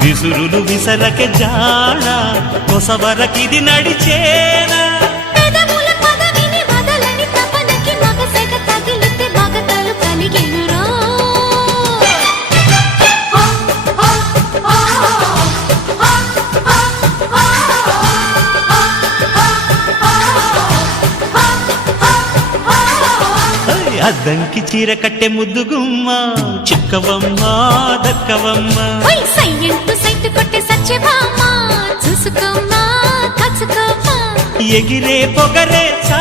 విసురులు విసరకే జాడ కొసవరకిది నడిచేనా అద్దంకి చీర కట్టె ముద్దుగుమ్మ చిక్కవమ్మ దక్కవమ్మ సైట్ కొట్టే చూసుకోమ్మా ఎగిరే పొగరే చా